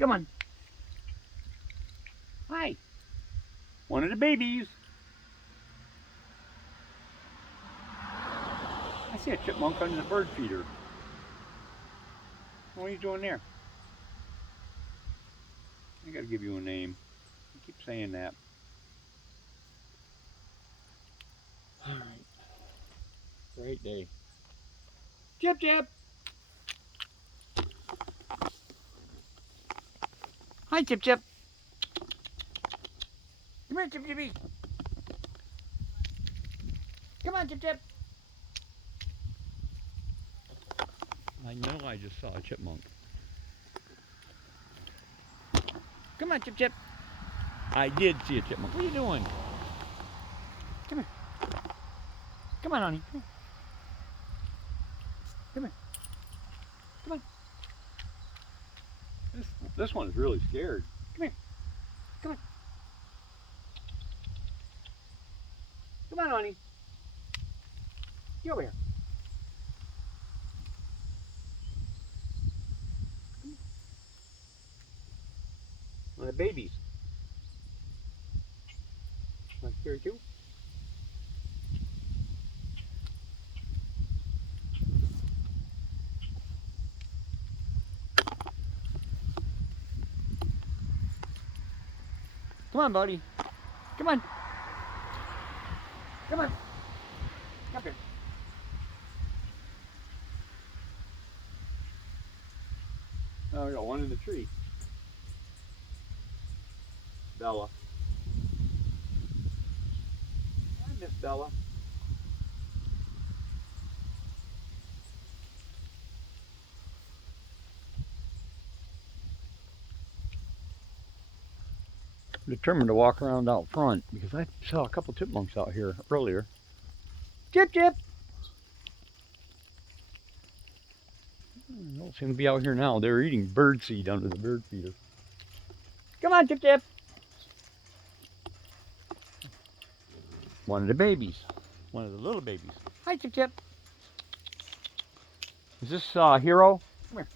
Come on. Hi. One of the babies. I see a chipmunk under the bird feeder. What are you doing there? I gotta give you a name. You keep saying that. Alright. Great day. Chip Chip! Hi Chip Chip! Come here Chip Chippy! Come on Chip Chip! I know I just saw a chipmunk. Come on Chip Chip! I did see a chipmunk. What are you doing? Come here. Come on, honey. Come here. Come here. Come on. This one's really scared. Come here. Come on. Come on, honey. Get over here. One of the babies. Want to scared too? Come on, buddy. Come on. Come on. Come here. Oh, we got one in the tree. Bella. I miss Bella. I'm determined to walk around out front because I saw a couple chipmunks out here earlier. Chip Chip! They don't seem to be out here now. They're eating bird seed under the bird feeder. Come on, Chip Chip! One of the babies. One of the little babies. Hi, Chip Chip. Is this Hero? Come here.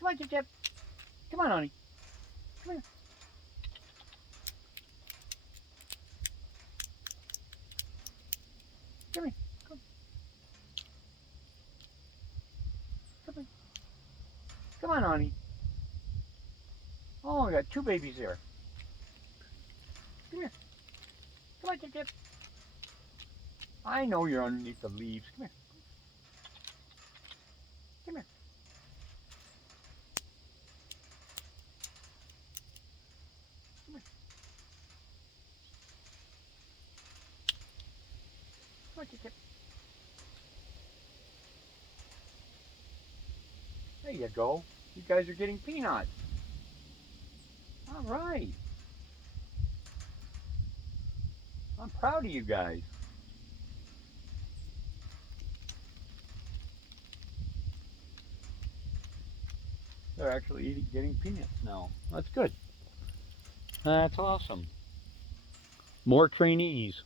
Come on, Chip Chip. Come on, honey. Come here. Come here. Come. Come on. Come on, honey. Oh, we got two babies there. Come here. Come on, Chip Chip. I know you're underneath the leaves. Come here. Come here. Come here. Come on, Chip Chip. There you go. You guys are getting peanuts. All right. I'm proud of you guys. They're actually getting peanuts now. That's good. That's awesome. More trainees.